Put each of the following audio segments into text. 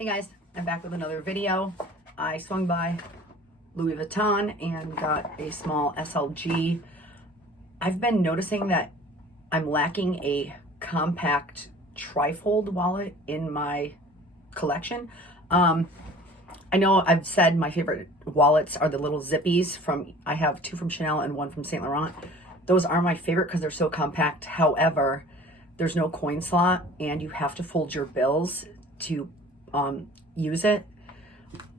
Hey guys, I'm back with another video. I swung by Louis Vuitton and got a small SLG. I've been noticing that I'm lacking a compact trifold wallet in my collection. I know I've said my favorite wallets are the little zippies I have two from Chanel and one from Saint Laurent. Those are my favorite because they're so compact. However, there's no coin slot and you have to fold your bills to use it.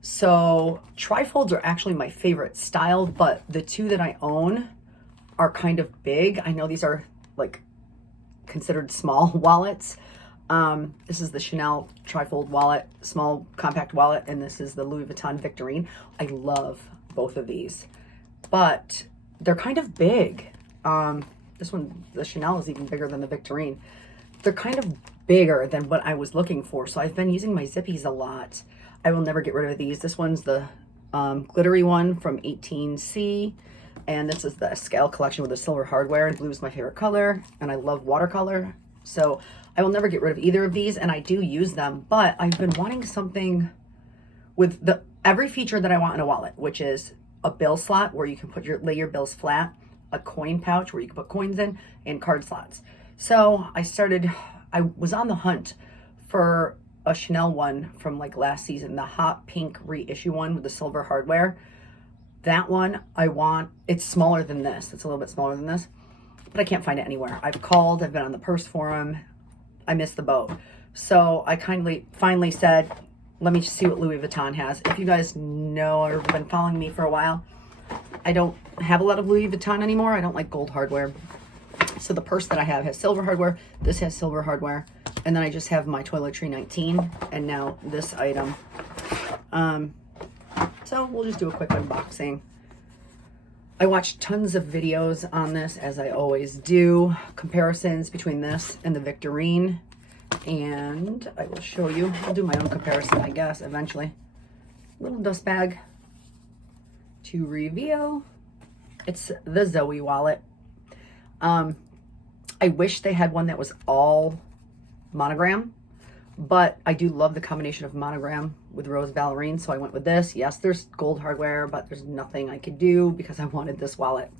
So trifolds are actually my favorite style, but the two that I own are kind of big. I know these are like considered small wallets. This is the Chanel trifold wallet, small compact wallet, and this is the Louis Vuitton Victorine. I love both of these, but they're kind of big. This one, the Chanel, is even bigger than the Victorine. They're kind of bigger than what I was looking for, so I've been using my zippies a lot. I will never get rid of these. This one's the glittery one from 18C, and this is the scale collection with the silver hardware, and blue is my favorite color, and I love watercolor, so I will never get rid of either of these, and I do use them. But I've been wanting something with every feature that I want in a wallet, which is a bill slot where you can lay your bills flat, a coin pouch where you can put coins in, and card slots. So I was on the hunt for a Chanel one from like last season, the hot pink reissue one with the silver hardware. That one I want. It's smaller than this. It's a little bit smaller than this, but I can't find it anywhere. I've called, I've been on the purse forum. I missed the boat. So I finally said, let me just see what Louis Vuitton has. If you guys know or have been following me for a while, I don't have a lot of Louis Vuitton anymore. I don't like gold hardware. So the purse that I have has silver hardware. This has silver hardware. And then I just have my Toiletry 19 and now this item. So we'll just do a quick unboxing. I watched tons of videos on this, as I always do. Comparisons between this and the Victorine. And I will show you. I'll do my own comparison, I guess, eventually. Little dust bag to reveal. It's the Zoe wallet. I wish they had one that was all monogram, but I do love the combination of monogram with rose ballerine, so I went with this. Yes, there's gold hardware, but there's nothing I could do because I wanted this wallet.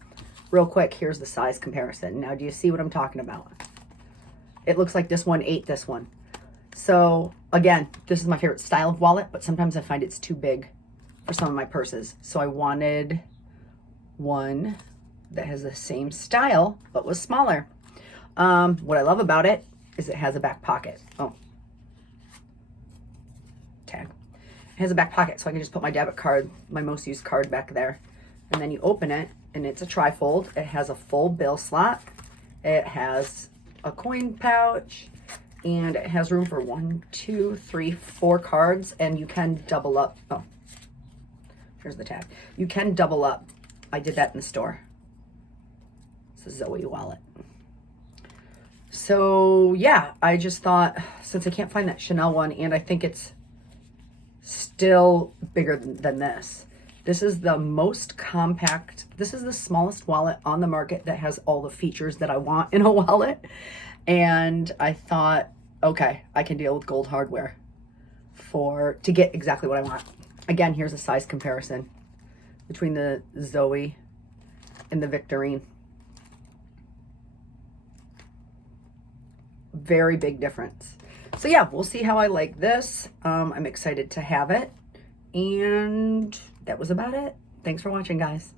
Real quick, here's the size comparison. Now, do you see what I'm talking about? It looks like this one ate this one. So again, this is my favorite style of wallet, but sometimes I find it's too big for some of my purses. So I wanted one that has the same style, but was smaller. What I love about it is it has a back pocket. Oh, tag. It has a back pocket, so I can just put my debit card, my most used card, back there. And then you open it, and it's a trifold. It has a full bill slot. It has a coin pouch, and it has room for 1, 2, 3, 4 cards, and you can double up. Oh, here's the tag. You can double up. I did that in the store. It's a Zoe wallet. So yeah, I just thought, since I can't find that Chanel one, and I think it's still bigger than this. This is the most compact. This is the smallest wallet on the market that has all the features that I want in a wallet. And I thought, okay, I can deal with gold hardware to get exactly what I want. Again, here's a size comparison between the Zoe and the Victorine. Very big difference. So yeah, we'll see how I like this. I'm excited to have it. And that was about it. Thanks for watching, guys.